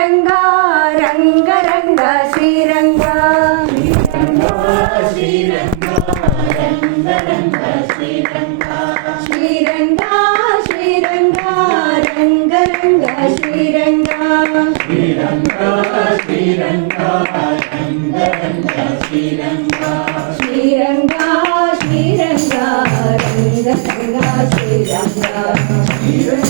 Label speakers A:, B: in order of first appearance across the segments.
A: Sriranga Ranga Ranga Sriranga. Sriranga Sriranga Ranga Ranga Sriranga. Sriranga Sriranga Ranga Ranga Sriranga Sriranga.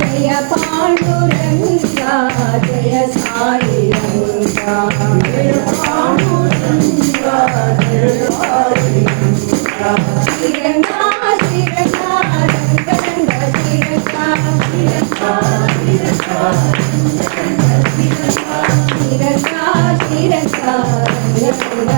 A: Jaya Panduranga Jaya Sai Ranga శ్రీరంగా శ్రీరంగా Ranga Ranga శ్రీరంగా శ్రీరంగా శ్రీరంగా Ranga Ranga.